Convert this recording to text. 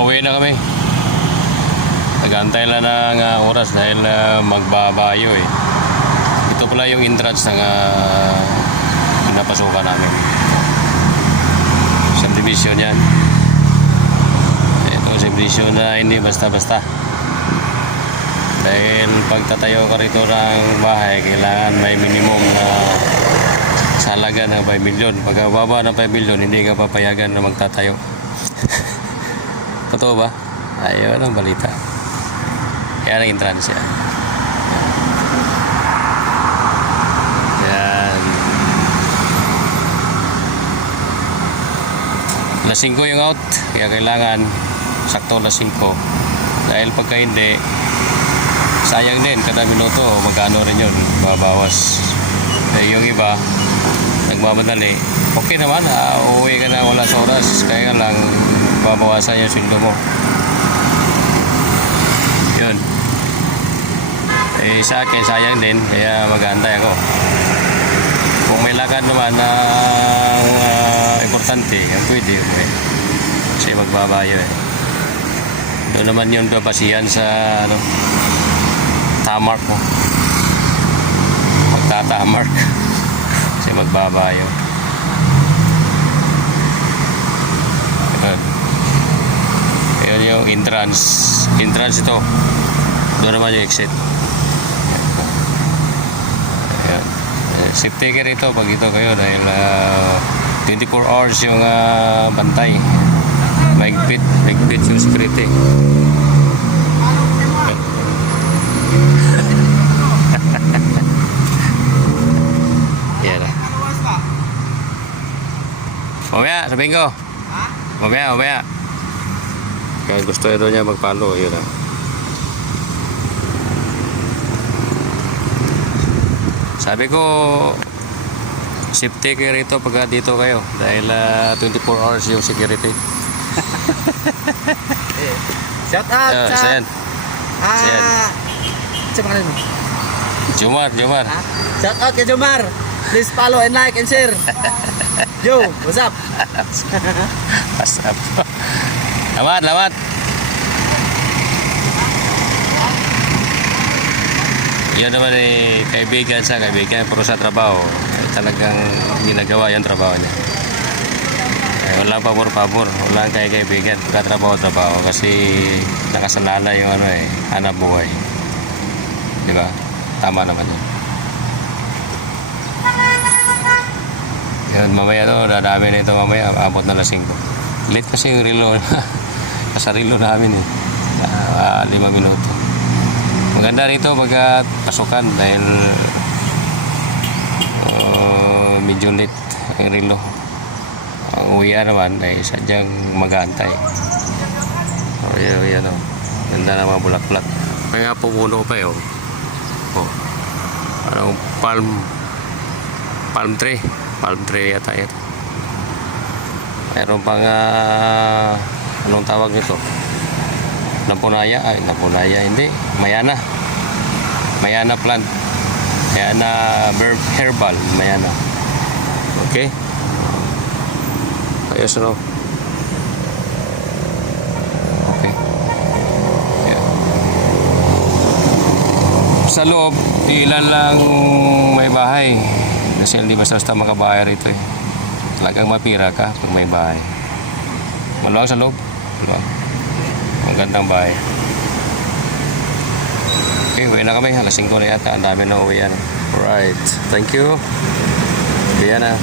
Pauwi na kami. Nag-antay lang ng oras dahil magbabayo eh. Ito pala yung entrance ng pinapasukan namin. Subdivision yan. Ito subdivision na hindi basta-basta. Dahil pagtatayo ka rito ng bahay, kailangan may minimum na halaga ng 5 million. Pagkababa ng 5 million, hindi ka papayagan na magtatayo. Totoo ba? Ayaw ng balita. Yan ang entrance yan. Yan. Alas 5 yung out. Kaya kailangan sakto alas 5. Dahil pagka hindi, sayang din kada minuto. Magkano rin yun. Babawas. Eh, yung iba, nagmamadali. Okay naman. Uuwi ka na wala sa oras. Kaya lang, babawasan yung sweldo mo. Yun. Eh sa akin sayang din, kaya mag-aantay ako. Kung may lakad naman na importante, pwede umuwi. Kasi magbabayo eh. Doon naman yung papasiyan sa tamark mo. Magtatamark. Kasi magbabayo. Ayan yung entrance. Entrance ito. Doon naman yung exit. Ayan. Safety care ito pag ito kayo dahil 24 hours yung bantay. Mahigpit yung security. Yan na. Mamaya, sabihin ko. Mamaya. Kaya gusto ito niya magpalo, yun lang. Sabi ko, safety care ito pagka dito kayo. Dahil 24 hours yung security. Shout out Sayan. Sa pangalan mo? Jomar. Shout out kay Jomar. Please follow and like and share. Yo, what's up? What's up? Lamat. Yan naman eh, kaibigan sa kaibigan, pero sa trabaho, talagang ginagawa yung trabaho niya. Walang pabor-pabor, walang kaibigan, pagkatrabaho kasi nakasalala yung hanap buhay. Di ba? Tama naman yun. Yan, mamaya dadami na ito mamaya, abot na alas 5. Late kasi yung relo kasarilo namin eh. 5 minuto. Maganda rito pagka pasukan dahil medyo late ang relo. Ang uwian naman ay sadyang mag-aantay. Yan o. Ganda na mga bulak-bulak. Kaya pumuno pa yun. Anong palm tree. Palm tree yata yan. Mayroon pang anong tawag nito? Napunaya hindi. Mayana plant. Mayana herbal. Mayana. Okay. Ayos no. Okay. Yeah. Sa loob, ilan lang may bahay. Kasi hindi basta-basta makabahay rito eh. Talagang mapira ka pag may bahay. Maluwag sa loob. Maluwag. Magandang bahay. Okay, uwi na kami. Alas 5 na yata. Ang dami na uwi yan. Alright. Thank you. Uwi na.